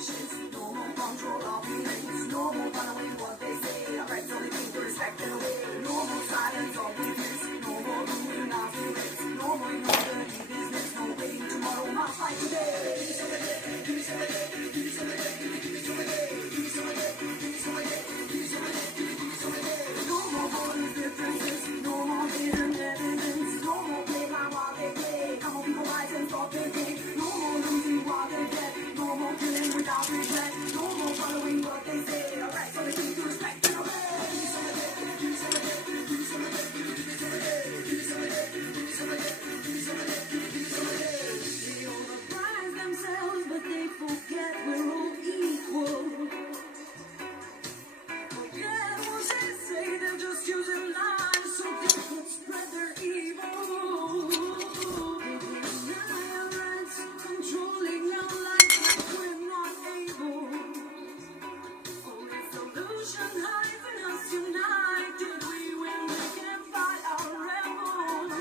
patience, no more control of feelings, no more following what they say. I write only things to respect and obey. No more silence or weakness, no more doing our feelings, no more ignoring the business, no waiting tomorrow, must fight today. No more borders, differences, no more hidden evidence, no more play by while they play. Come on, people rise and stop thinking. No more losing while they get, no more killing without regret, no more following what they say. Alright, so they need to respect and obey. They overprice themselves, but they forget we're all equal. Forget what they say, they're just using lies so they could spread their evil. Deny our rights, controlling our lives like we're not able. Only solution hides in us united. We win, we can fight our rebels.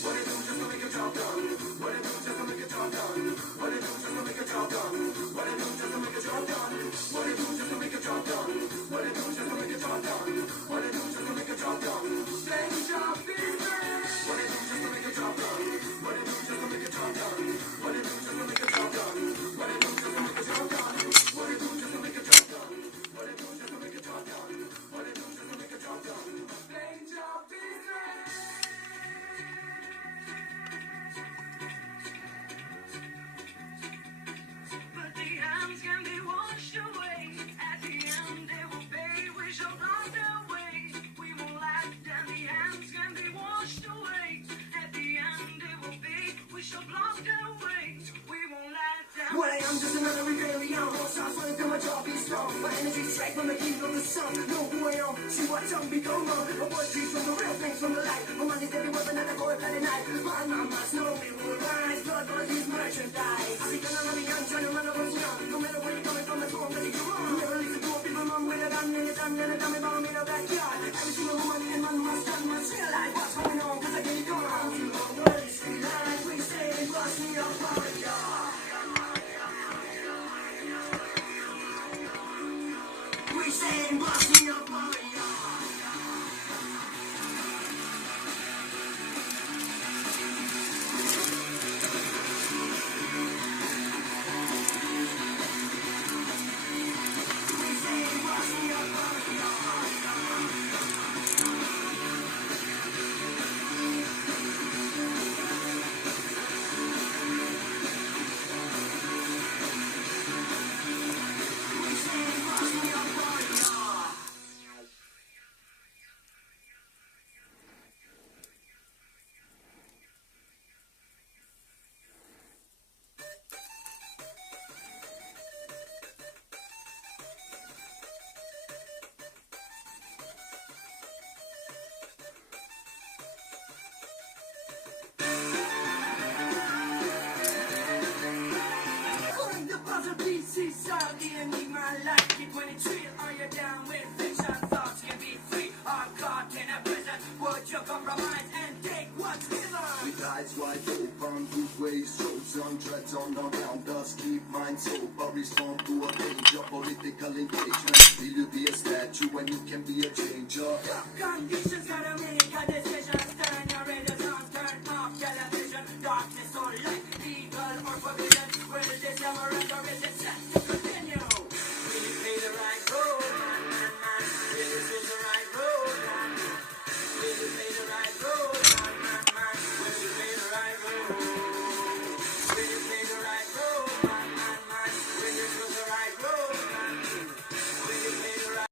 What it do just to make your job done? What it do just to make your job done? What it do just to make your job done? What it do just to make your job done? What it do just to make your job done? What it do just to make your job done? What it do just to make your job done? Same job business. What it do just to make your job done? What it do just to make your job done? What it do just to make your job done? What it do just to make your job done? What it do just to make your job done? What it do just to make your job done? What it do just to make your job done? Same job business. But the hands can be washed away. At the end they will pay. We shall blot their way. We will laugh and the hands can be washed away. At the end they will pay. We shall blot their way. We won't let them. Well, I am just another rebellion. What's I find that my job is strong. My energy straight from the heat of the sun. Know who I am, see what I'm become. A word trees from the real things from the light. My money's every weapon and I go at the night. My must know we will rise. Blood, these merchandise. I think I'm a young, trying to run over young. No matter where you're coming from, that's home that you run. Never listen to a people, mom, with a gun, and a gun, and a dummy bomb in a backyard. Every single woman and man must stand, must realize what's going on, cause I get it gone. You know what is free life, we say, bust me up, warrior. We say, bust me up, warrior. Pieces of the enigma, like it when it's real. Are you down with fiction? Thoughts can be free. Are caught in a prison. Would you compromise and take what's given? With eyes wide open, good ways chosen, treads on around us, keep minds sober, respond to a danger, political engagement. Will you be a statue when you can be a changer? Conditions gotta make a decision. Turn your radio on, turn off television. Darkness